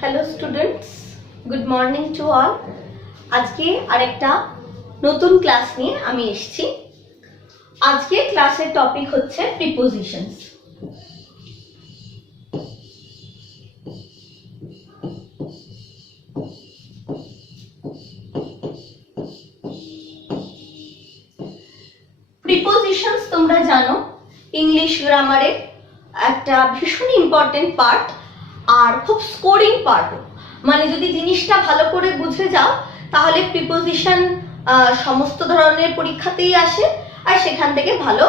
Hello students, good morning to all. আজকে আরেকটা নতুন ক্লাস নিয়ে আমি এসেছি। আজকে ক্লাসের টপিক হচ্ছে প্রিপোজিশনস। প্রিপোজিশনস তোমরা জানো ইংলিশ গ্রামারের একটা ভীষণ ইম্পর্টেন্ট পার্ট আর খুব স্কোরিং পার্টও। মানে যদি জিনিসটা ভালো করে বুঝে যাও তাহলে প্রিপোজিশন সমস্ত ধরনের পরীক্ষাতেই আসে আর সেখান থেকে ভালো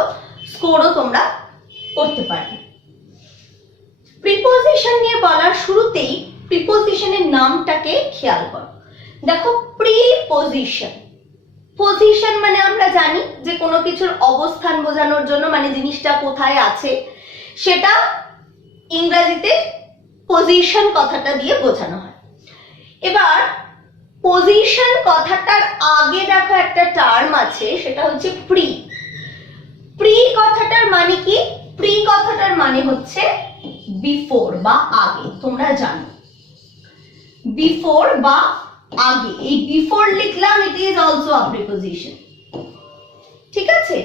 স্কোরও তোমরা করতে পারবে। প্রিপোজিশন নিয়ে বলার শুরুতেই প্রিপোজিশনের নামটাকে খেয়াল করো। দেখো, প্রিপোজিশন, পজিশন মানে আমরা জানি যে কোনো কিছুর অবস্থান বোঝানোর জন্য, মানে জিনিসটা কোথায় আছে সেটা ইংরেজিতে পজিশন কথাটা দিয়ে বোঝানো হয়। এবার পজিশন কথাটার আগে দেখো একটা টার্ম আছে, সেটা হচ্ছে প্রি। প্রি কথাটার মানে কি? প্রি কথাটার মানে হচ্ছে বিফোর বা আগে। তোমরা জানো বিফোর বা আগে, এই বিফোর লিখলাম, it is also a preposition. ঠিক আছে,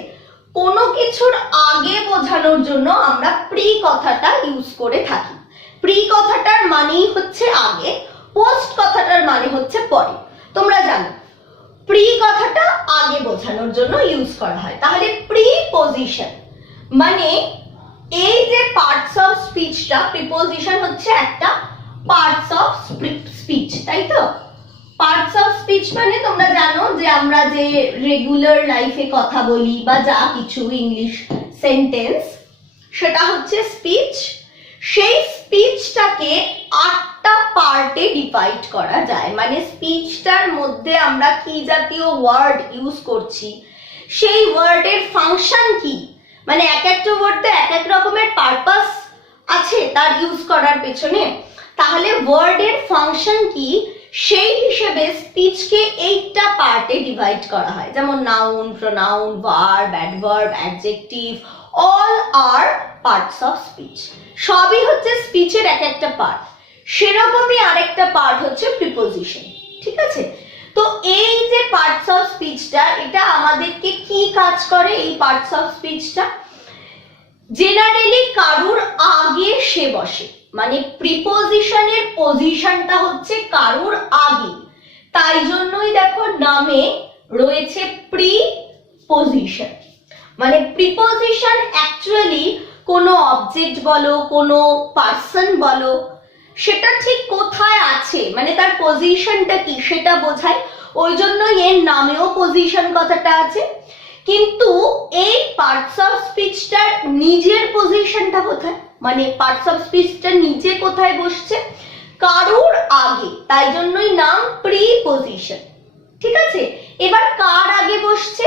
কোনো কিছুর আগে বোঝানোর জন্য আমরা প্রি কথাটা ইউজ করে থাকি। প্রি কথাটার মানেই হচ্ছে আগে, পোস্ট কথাটার মানে হচ্ছে পরে। তোমরা জানো প্রি কথাটা আগে বোঝানোর জন্য ইউজ করা হয়। তাহলে প্রিপোজিশন মানে এই যে পার্টস অফ স্পিচটা, প্রিপোজিশন হচ্ছে একটা পার্টস অফ স্পিচ, তাই তো? পার্টস অফ স্পিচ মানে তোমরা জানো যে আমরা যে রেগুলার লাইফে কথা বলি বা যা কিছু ইংলিশ সেন্টেন্স, সেটা হচ্ছে স্পিচ। সেই স্পিচটাকে 8টা পার্টে ডিভাইড করা যায়। মানে স্পিচটার মধ্যে আমরা কি জাতীয় ওয়ার্ড ইউজ করছি, সেই ওয়ার্ডের ফাংশন কি, মানে এক একটা ওয়ার্ডে এক এক রকমের পারপাস আছে তার ইউজ করার পেছনে। তাহলে ওয়ার্ডের ফাংশন কি সেই হিসেবে স্পিচকে 8টা পার্টে ডিভাইড করা হয়। যেমন noun, pronoun, verb, adverb, adjective, all are parts of speech. সবই হচ্ছে স্পিচের এক একটা পার্ট। সেরকমই আরেকটা পার্ট হচ্ছে প্রিপোজিশন। ঠিক আছে, তো এই যে পার্টস অফ স্পিচটা, এটা আমাদেরকে কি কাজ করে? এই পার্টস অফ স্পিচটা জেনারেলি কারুর আগে সে বসে, মানে প্রিপোজিশনের পজিশনটা হচ্ছে কারুর আগে। তাই জন্যই দেখো নামে রয়েছে প্রিপোজিশন। মানে প্রিপোজিশন অ্যাকচুয়ালি কোনো অবজেক্ট বলো, কোনো পার্সন বলো, সেটা ঠিক কোথায় আছে, মানে তার পজিশনটা কি সেটা বোঝায়। ওই জন্য এর নামেও পজিশন কথাটা আছে। কিন্তু এই পার্টস অফ স্পিচটার নিজের পজিশনটা কোথায়, মানে পার্টস অফ স্পিচটা নিচে কোথায় বসছে? কারুর আগে, তাই জন্যই নাম প্রিপোজিশন। ঠিক আছে, এবার কার আগে বসছে?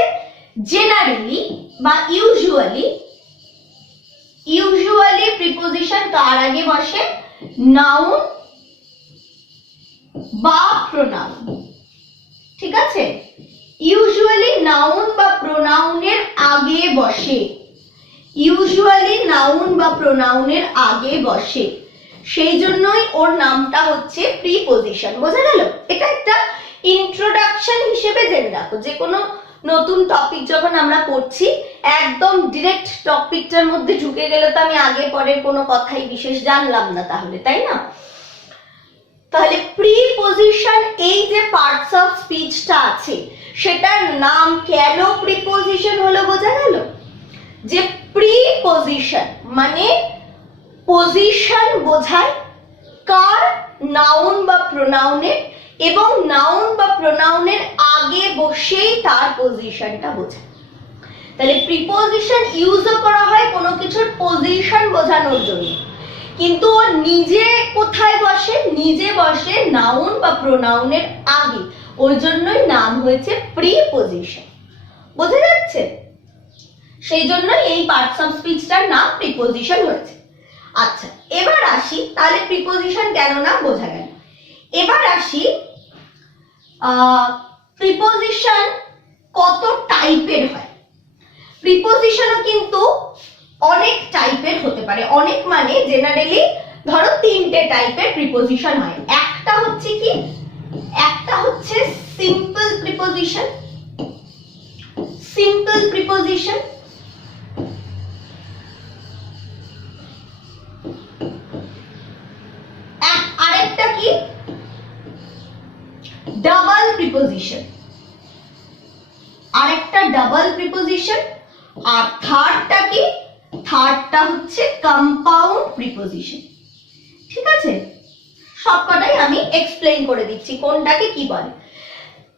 জেনারেলি বা ইউজুয়ালি প্রিপোজিশন কার আগে বসে? নাউন বা প্রোনাউন। ঠিক আছে, ইউজুয়ালি নাউন বা প্রোনাউনের আগে বসে, ইউজুয়ালি নাউন বা প্রোনাউনের আগে বসে, সেই জন্যই ওর নামটা হচ্ছে প্রিপোজিশন। বোঝা গেল? এটা একটা ইন্ট্রোডাকশন হিসেবে জেনে রাখো। যে কোনো নতুন টপিক যখন আমরা পড়ছি, একদম ডিরেক্ট টপিকটার মধ্যে ঢুকে গেলে তো আমি আগে পরের কোনো কথাই বিশেষ জানলাম না, তাহলে তাই না? তাহলে প্রিপোজিশন, এই যে পার্টস অফ স্পিচটা আছে সেটার নাম কেন প্রিপোজিশন হলো, বোঝা গেল? যে প্রিপোজিশন মানে পজিশন বোঝায় কার? নাউন বা প্রোনাউনের, এবং নাউন বা প্রোনাউনের আগে বসেই তার পজিশনটা বোঝায়। তাহলে প্রিপোজিশন ইউজও করা হয় কোনো কিছুর পজিশন বোঝানোর জন্য, কিন্তু ও নিজে কোথায় বসে? নিজে বসে নাউন বা প্রোনাউনের আগে, ওই জন্যই নাম হয়েছে প্রিপোজিশন। বোঝা যাচ্ছে? সেই জন্য এই পার্টস অফ স্পিচটার নাম প্রিপোজিশন হয়েছে। আচ্ছা, এবার আসি, তাহলে প্রিপোজিশন কেন নাম বোঝা গেল। এবার আসি প্রিপোজিশন কত টাইপের হয়। প্রিপোজিশনও কিন্তু অনেক টাইপের হতে পারে। অনেক মানে জেনারেলি ধরো তিনটে টাইপের প্রিপোজিশন হয়। একটা হচ্ছে কি, একটা হচ্ছে সিম্পল প্রিপোজিশন, সিম্পল প্রিপোজিশন, আরেকটা কি ডাবল প্রিপোজিশন, আরেকটা ডাবল প্রিপোজিশন, আর থার্ডটা কি, থার্ডটা হচ্ছে কম্পাউন্ড প্রিপোজিশন। ঠিক আছে, সবকটাই আমি এক্সপ্লেইন করে দিচ্ছি কোনটাকে কি বলে।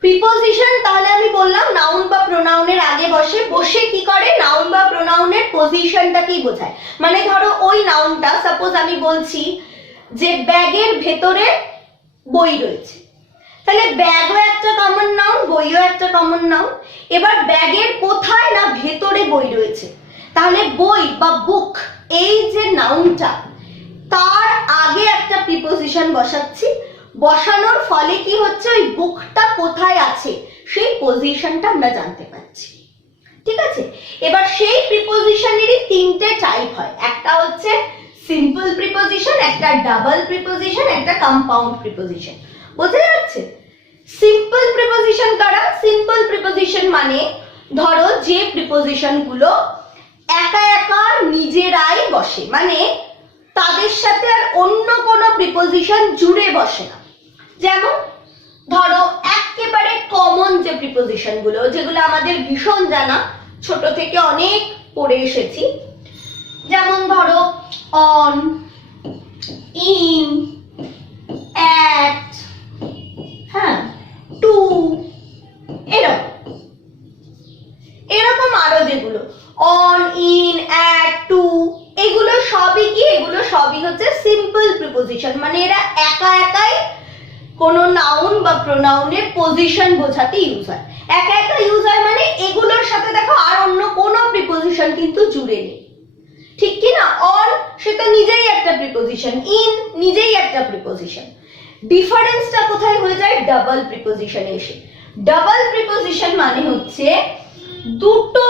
প্রিপোজিশন তাহলে আমি বললাম নাউন বা প্রোনাউনের আগে বসে, বসে কি করে, নাউন বা প্রোনাউনের পজিশনটাকেই বোঝায়। মানে ধরো ওই নাউনটা, সাপোজ আমি বলছি যে ব্যাগের ভেতরে বই রয়েছে, তাহলে ব্যাগও একটা কমন নাউন, বইও একটা কমন নাউন। এবার ব্যাগের কোথায় না ভেতরে বই রয়েছে, তাহলে বই বা বুক এই যে নাউনটা তার আগে একটা প্রিপোজিশন বসাচ্ছি, বসানোর ফলে কি হচ্ছে, ওই বুকটা কোথায় আছে সেই পজিশনটা আমরা জানতে পারছি। ঠিক আছে, এবার সেই প্রিপোজিশনেরই তিনটে টাইপ হয়, একটা হচ্ছে সিম্পল প্রিপোজিশন, একটা ডাবল প্রিপোজিশন, একটা কম্পাউন্ড প্রিপোজিশন। বোঝা যাচ্ছে? সিম্পল প্রিপোজিশন কারা? সিম্পল প্রিপোজিশন মানে ধরো যে প্রিপোজিশন গুলো একা একা নিজেরাই বসে, মানে তাদের সাথে আর অন্য কোনো প্রিপোজিশন জুড়ে বসে না। যেমন ধরো একেবারে কমন যে প্রিপোজিশন গুলো, যেগুলো আমাদের ভীষণ জানা, ছোট থেকে অনেক পড়ে এসেছি, যেমন ধরো অন, ইন, অ্যাট, হ্যাঁ, টু, এরকম আরো যেগুলো অন, ইন, অ্যাট, টু, এগুলো সবই কি, এগুলো সবই হচ্ছে সিম্পল প্রিপোজিশন। মানে এরা একা একাই কোনো নাউন বা প্রোনাউনের পজিশন বোঝাতে ইউজ হয়, একা একা ইউজ হয়, মানে এগুলোর সাথে দেখো আর অন্য কোনো প্রিপোজিশন কিন্তু জুড়ে নেই। ঠিক কি না? অন সেটা নিজেই একটা প্রিপোজিশন, ইন নিজেই একটা প্রিপোজিশন। ডিফারেন্সটা কোথায় হয়ে যায়? ডাবল প্রিপোজিশনে এসে। ডাবল প্রিপোজিশন মানে হচ্ছে দুটো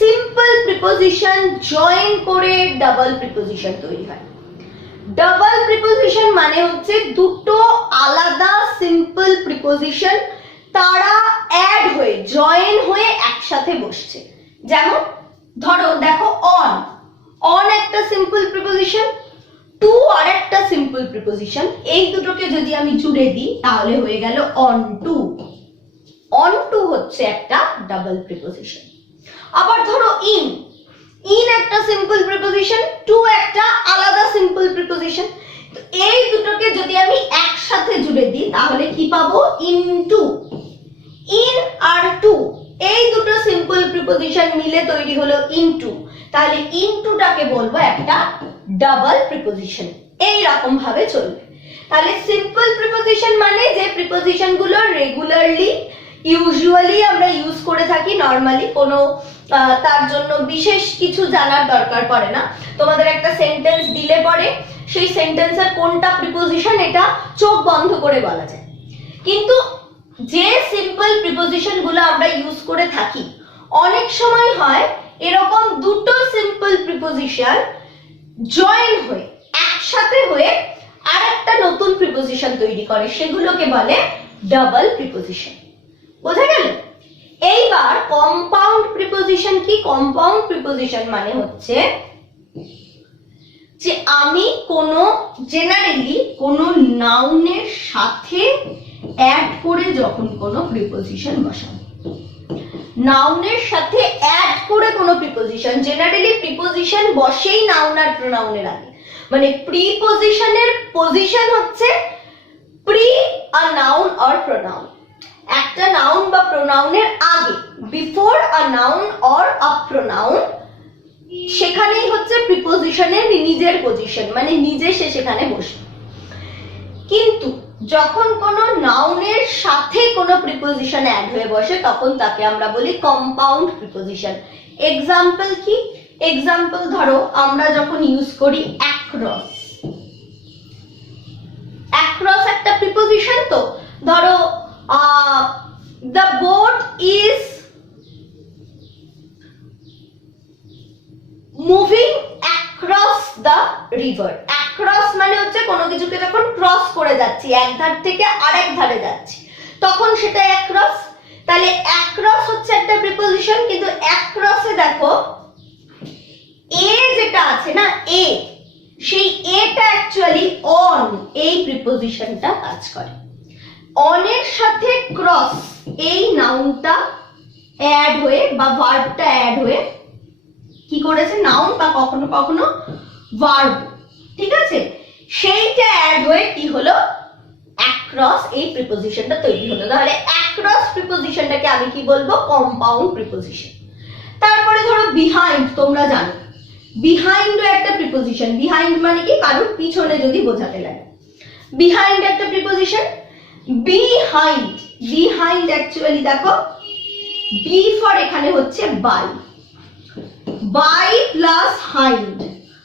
সিম্পল প্রিপোজিশন জয়েন করে ডাবল প্রিপোজিশন তৈরি হয়। ডাবল প্রিপোজিশন মানে হচ্ছে দুটো আলাদা সিম্পল প্রিপোজিশন তারা অ্যাড হয়ে জয়েন হয়ে একসাথে বসছে। যেমন ধরো দেখো অন, অন একটা সিম্পল প্রিপোজিশন, টু আর একটা সিম্পল প্রিপোজিশন, এই দুটোকে যদি আমি জুড়ে দিই তাহলে হয়ে গেল অন টু। অন টু হচ্ছে একটা ডাবল প্রিপোজিশন। আবার ধরো ইন, ইন একটা সিম্পল প্রিপোজিশন, টু একটা আলাদা সিম্পল প্রিপোজিশন, তো এই দুটোকে যদি আমি একসাথে জুড়ে দিই তাহলে কি পাবো? ইনটু। ইন আর টু এই দুটো সিম্পল প্রিপোজিশন মিলে তৈরি হলো ইনটু, তাহলে ইনটুটাকে বলবো একটা ডাবল প্রিপোজিশন। এই রকম ভাবে চলবে। তাহলে সিম্পল প্রিপোজিশন মানে যে প্রিপোজিশন গুলো রেগুলারলি ইউজুয়ালি আমরা ইউজ করে থাকি, নরমালি কোনো তার জন্য বিশেষ কিছু জানার দরকার পড়ে না। তোমাদের একটা সেন্টেন্স দিলে পরে সেই সেন্টেন্সের কোনটা প্রিপোজিশন এটা চোখ বন্ধ করে বলা যায়। কিন্তু যে সিম্পল প্রিপোজিশন গুলো আমরা ইউজ করে থাকি অনেক সময় হয় এরকম দুটো সিম্পল প্রিপোজিশন জয়েন হয়ে একসাথে হয়ে আরেকটা নতুন প্রিপোজিশন তৈরি করে, সেগুলোকে বলে ডাবল প্রিপোজিশন। বোঝা গেল? এইবার কম্পাউন্ড প্রিপোজিশন কি? কম্পাউন্ড প্রিপোজিশন মানে হচ্ছে যে আমি কোনো জেনারেলি কোনো নাউনের সাথে অ্যাড করে যখন কোনো প্রিপোজিশন বসাবো, নাউনের সাথে অ্যাড করে কোনো প্রিপোজিশন, জেনারেলি প্রিপোজিশন বসেই নাউন আর প্রোনাউনের আগে, মানে প্রিপোজিশনের পজিশন হচ্ছে pre a noun or pronoun, একটা নাউন বা প্রোনাউনের আগে, before a noun or a pronoun, সেখানেই হচ্ছে প্রিপোজিশনের নিজের পজিশন, মানে নিজে সে সেখানে বসে। কিন্তু যখন কোনো নাউনের সাথে কোনো প্রিপোজিশন অ্যাড হয়ে বসে তখন তাকে আমরা বলি কম্পাউন্ড প্রিপোজিশন। এক্সাম্পল কি? এক্সাম্পল ধরো আমরা যখন ইউজ করি অ্যাক্রস, অ্যাক্রস একটা প্রিপোজিশন, তো ধরো the boat is moving across the river. Across মানে হচ্ছে কোনো কিছুকে যখন ক্রস করে যাচ্ছি, এক ধার থেকে আরেক ধারে যাচ্ছি, তখন সেটা অ্যাক্রস। তাহলে অ্যাক্রস হচ্ছে একটা প্রিপোজিশন, কিন্তু অ্যাক্রসে দেখো এ যেটা আছে না, এ, সেই এটা অ্যাকচুয়ালি অন, এই প্রিপোজিশনটা কাজ করে। অনের সাথে ক্রস, এই নাউনটা অ্যাড হয়ে বা ভার্বটা অ্যাড হয়ে কি করেছে, নাউন বা কখনো কখনো ভার্ব, ঠিক আছে, সেইটা অ্যাড হয়ে কি হলো, অ্যাক্রস, এই প্রিপোজিশনটা তৈরি হলো। তাহলে অ্যাক্রস প্রিপোজিশনটাকে আমি কি বলবো, কম্পাউন্ড প্রিপোজিশন। তারপরে ধরো বিহাইন্ড, তোমরা জানো বিহাইন্ডও একটা প্রিপোজিশন। বিহাইন্ড মানে কি, কারোর পিছনে যদি বোঝাতে লাগে, বিহাইন্ড একটা প্রিপোজিশন। বিহাইন্ড, বিহাইন্ড অ্যাকচুয়ালি দেখো বি ফর এখানে হচ্ছে by, by plus hind.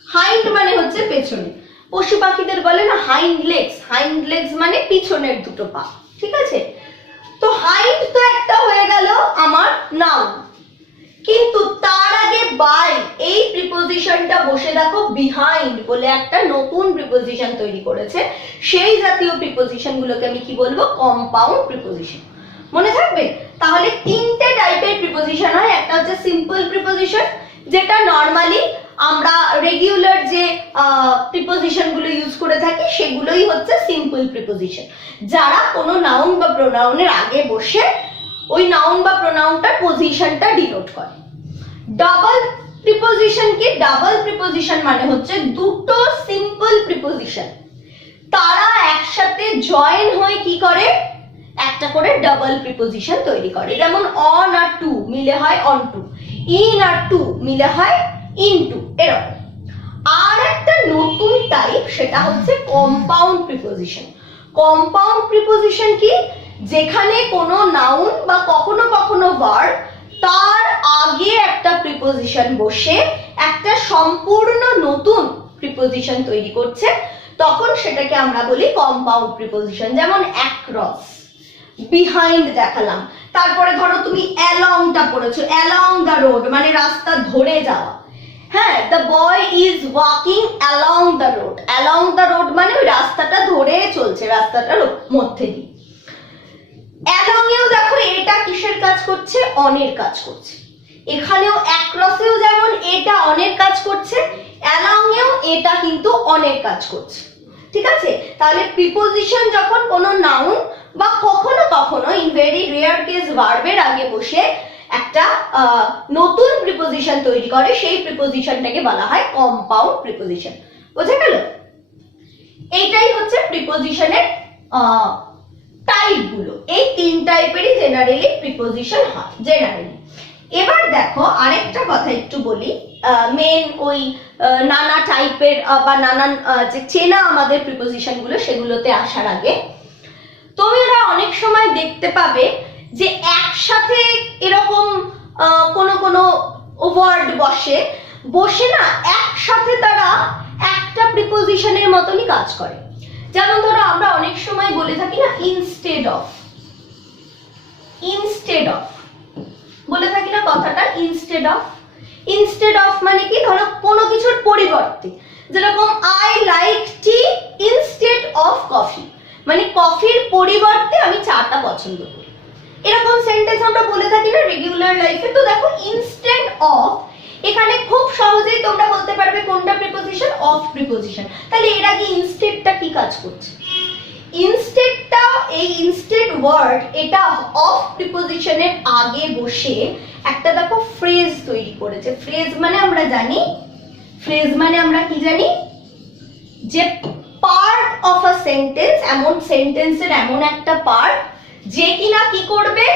Hind মানে হচ্ছে পেছনে, পশু পাখিদের বলে না হাইন্ড লেগস, হাইন্ড লেগস মানে পিছনের দুটো পা, ঠিক আছে। তো হাইন্ড তো একটা হয়ে গেল আমার নাউন, কিন্তু তার আগে বাই, এই প্রিপোজিশনটা বসে দেখো বিহাইন্ড বলে একটা নতুন প্রিপোজিশন তৈরি করেছে। সেই জাতীয় প্রিপোজিশন গুলোকে আমি কি বলবো, কম্পাউন্ড প্রিপোজিশন। মনে থাকবে? তাহলে তিনটে টাইপের প্রিপোজিশন হয়। একটা হচ্ছে সিম্পল প্রিপোজিশন, যেটা নরমালি আমরা রেগুলার যে প্রিপোজিশন গুলো ইউজ করে থাকি সেগুলোই হচ্ছে সিম্পল প্রিপোজিশন, যারা কোনো নাউন বা প্রোনাউনের আগে বসে ওই নাউন বা প্রোনাউনটার পজিশনটা ডিনোট করে। ডাবল প্রিপোজিশন কি, ডাবল প্রিপোজিশন মানে হচ্ছে দুটো সিম্পল প্রিপোজিশন তারা একসাথে জয়েন হয়ে কি করে, একটা করে ডাবল প্রিপোজিশন তৈরি করে। যেমন অন আর টু মিলে হয় অন টু, ইন আর টু মিলে হয় ইন টু, এরকম। আর একটা নতুন টাইপ, সেটা হচ্ছে কম্পাউন্ড প্রিপোজিশন। কম্পাউন্ড প্রিপোজিশন কি, যেখানে কোনো নাউন বা কখনো কখনো ভার্ব, তার আগে একটা প্রিপোজিশন বসে একটা সম্পূর্ণ নতুন প্রিপোজিশন তৈরি করছে, তখন সেটাকে আমরা বলি কম্পাউন্ড প্রিপোজিশন। যেমন অ্যাক্রস, বিহাইন্ড দেখালাম। তারপরে ধরো তুমি অ্যালংটা পড়েছো, অ্যালং দ্য রোড মানে রাস্তা ধরে যাওয়া। হ্যাঁ, the boy is walking along the road. Along the road মানে ওই রাস্তাটা ধরে চলছে, রাস্তাটার মধ্যে দিয়ে। অ্যালং এও দেখো এটা কিসের কাজ করছে, অনের কাজ করছে। এখানেও অ্যাক্রসেও যেমন এটা অনের কাজ করছে, অ্যালং এও এটা কিন্তু অনের কাজ করছে, ঠিক আছে। তাহলে প্রিপোজিশন যখন কোনো নাউন বা কখনো কখনো ইন ভেরি রেয়ার কেস ভার্বের আগে বসে একটা নতুন প্রিপোজিশন তৈরি করে, সেই প্রিপোজিশনটাকে বলা হয় কম্পাউন্ড প্রিপোজিশন। বোঝা গেল? এইটাই হচ্ছে প্রিপোজিশনের টাইপ গুলো। এই তিন টাইপেরই জেনারেলি প্রিপোজিশন হয় জেনারেলি। এবার দেখো আরেকটা কথা একটু বলি, মেন ওই নানা টাইপের বা নানান যে চেনা আমাদের প্রিপোজিশন গুলো সেগুলোতে আসার আগে, তোমরা অনেক সময় দেখতে পাবে যে একসাথে এরকম কোনো কোনো ওয়ার্ড বসে না একসাথে তারা একটা প্রিপোজিশনের মতনই কাজ করে। যেমন ধরো আমরা অনেক সময় বলে থাকি না ইনস্টেড অফ, ইনস্টেড অফ বলে থাকি না কথাটা, ইনস্টেড অফ। ইনস্টেড অফ মানে কি, ধরো কোনো কিছুর পরিবর্তে, যেরকম I like tea instead of coffee, মানে কফির পরিবর্তে আমি চাটা পছন্দ করি। এরকম সেন্টেন্স আমরা বলে থাকি না রেগুলার লাইফে। তো দেখো ইনস্টেড অফ এখানে খুব সহজেই তোমরা বলতে পারবে কোনটা প্রিপোজিশন, অফ প্রিপোজিশন। তাহলে এর আগে ইনস্টেডটা কি কাজ করছে, ইনস্টেডটা, এই ইনস্টেড ওয়ার্ড এটা অফ প্রিপোজিশনের আগে বসে একটা দেখো ফ্রেজ তৈরি করেছে। ফ্রেজ মানে আমরা জানি, ফ্রেজ মানে আমরা কি জানি, যে পার্ট অফ আ সেন্টেন্স, এমন সেন্টেন্সের এমন একটা পার্ট যে কিনা কি করবে,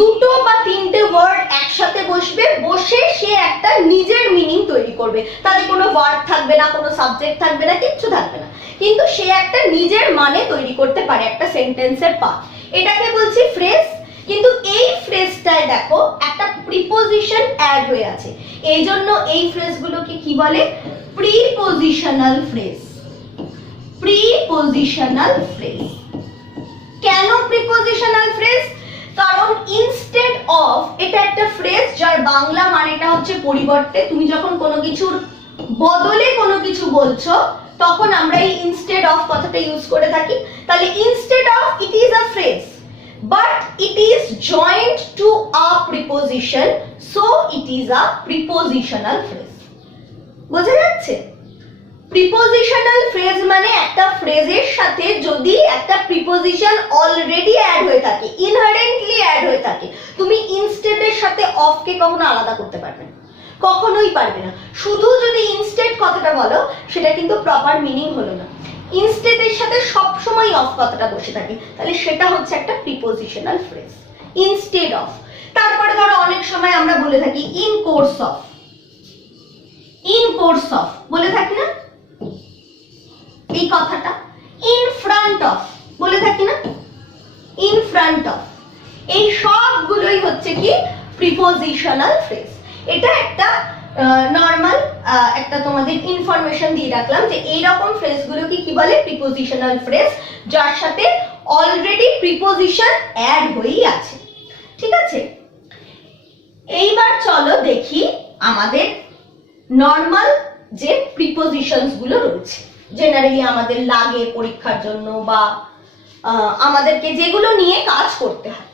দুটো বা তিনটে ওয়ার্ড একসাথে বসবে, বসে সে একটা নিজের মিনিং তৈরি করবে। তাতে কোনো ভার্ব থাকবে না, কোনো সাবজেক্ট থাকবে না, কিচ্ছু থাকবে না, কিন্তু সে একটা নিজের মানে তৈরি করতে পারে একটা সেন্টেন্সের পার্ট। এটাকে বলছি ফ্রেজ। কিন্তু এই ফ্রেজটায় দেখো একটা প্রিপোজিশন অ্যাড হয়ে আছে, এই জন্য এই ফ্রেজগুলোকে কি বলে, প্রিপোজিশনাল ফ্রেজ। Prepositional phrase. কেন প্রিপোজিশনাল ফ্রেজ? কারণ ইনস্টেড অফ এটা একটা ফ্রেজ যার বাংলা মানেটা হচ্ছে পরিবর্তে। তুমি যখন কোনো কিছুর বদলে কোনো কিছু বলছো তখন আমরা এই ইনস্টেড অফ কথাটা ইউজ করে থাকি। তাহলে instead of it is a phrase but it is joined to a preposition, so it is a prepositional phrase. বোঝা যাচ্ছে? প্রিপোজিশনাল ফ্রেজ মানে একটা ফ্রেজের সাথে যদি একটা প্রিপোজিশন অলরেডি অ্যাড হয়ে থাকে, ইনহারেন্টলি অ্যাড হয়ে থাকে, তুমি ইনস্টেড এর সাথে অফ কে কখনো আলাদা করতে পারবে না, কখনোই পারবে না। শুধু যদি ইনস্টেড কথাটা বলো সেটা কিন্তু প্রপার মিনিং হলো না। ইনস্টেড এর সাথে সব সময় অফ কথাটা বসে থাকে, তাহলে সেটা হচ্ছে একটা প্রিপোজিশনাল ফ্রেজ, ইনস্টেড অফ। তারপরে ধরো অনেক সময় আমরা বলে থাকি in course of, in course of বলে থাকি না এই কথাটা। ইন ফ্রন্ট অফ বলে থাকি না, ইন ফ্রন্ট অফ। এই সবগুলোই হচ্ছে কি প্রিপোজিশনাল ফ্রেজ। এটা একটা নরমাল একটা তোমাদের ইনফরমেশন দিয়ে রাখলাম যে এইরকম ফ্রেজগুলোকে কি বলে, প্রিপোজিশনাল ফ্রেজ, যার সাথে অলরেডি প্রিপোজিশন অ্যাড হয়েই আছে। ঠিক আছে, এইবার চলো দেখি আমাদের নরমাল যে প্রিপোজিশনস গুলো রয়েছে, জেনারেলি আমাদের লাগে পরীক্ষার জন্য বা আমাদেরকে যেগুলো নিয়ে কাজ করতে হয়,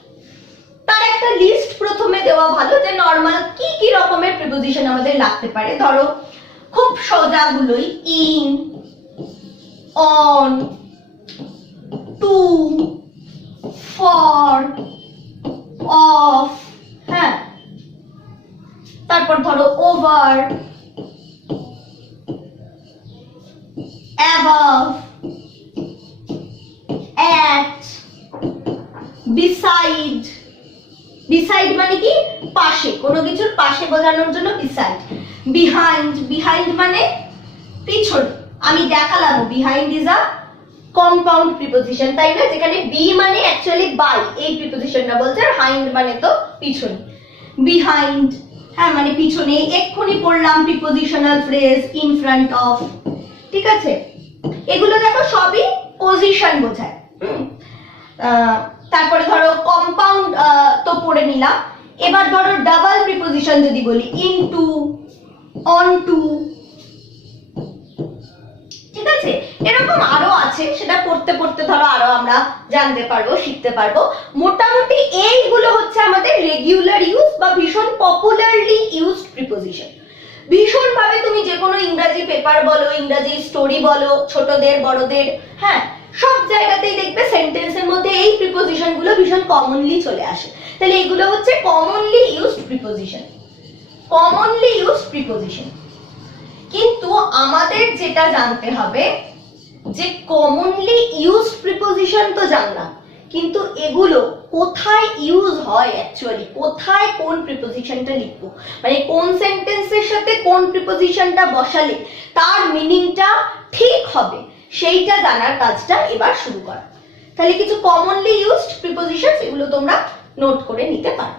তার একটা লিস্ট প্রথমে দেওয়া ভালো যে নরমাল কি কি রকমের প্রিপোজিশন আমাদের লাগতে পারে। ধরো খুব সোজাগুলোই in, on, to, for, of, হ্যাঁ, তারপর ধরো over, above, at, beside, beside মানে কি পাশে, কোনো কিছুর পাশে বোঝানোর জন্য beside, behind, behind মানে পিছনে। আমি দেখালাম behind is a compound preposition, তাই না, যেখানে be মানে অ্যাকচুয়ালি by, এই প্রিপোজিশনটা বলছে, আর hind মানে তো পিছনে, behind, হ্যাঁ মানে পিছনে। এক্ষুনি পড়লাম prepositional phrase in front of। ঠিক আছে, এগুলো দেখো সবই পজিশন বোঝায়। তারপরে ধরো কম্পাউন্ড তো পড়ে নিলাম। এবার ধরো ডাবল প্রিপোজিশন যদি বলি ইনটু, অনটু, ঠিক আছে, এরকম আরো আছে, সেটা পড়তে পড়তে ধরো আরো আমরা জানতে পারবো, শিখতে পারবো। মোটামুটি এইগুলো হচ্ছে আমাদের রেগুলার ইউজ বা ভীষণ পপুলারলি ইউজড প্রিপোজিশন। ভীষণ ভাবে তুমি যে কোনো ইংরেজি পেপার বলো, ইংরেজি স্টোরি বলো, ছোটদের বড়দের, হ্যাঁ সব জায়গাতেই দেখবে সেন্টেন্সের মধ্যে এই প্রিপোজিশন গুলো ভীষণ কমনলি চলে আসে। তাহলে এগুলো হচ্ছে commonly used preposition, commonly used preposition. কিন্তু আমাদের যেটা জানতে হবে যে কমনলি ইউজড প্রিপোজিশন তো জানলাম, কিন্তু এগুলো কোথায় ইউজ হয়, অ্যাকচুয়ালি কোথায় কোন প্রিপোজিশনটা লিখবো, মানে কোন সেন্টেন্সের সাথে কোন প্রিপোজিশনটা বসালে তার মিনিংটা ঠিক হবে, সেইটা জানার কাজটা এবার শুরু করা। তাহলে কিছু কমনলি ইউজড প্রিপোজিশনস এগুলো তোমরা নোট করে নিতে পারো।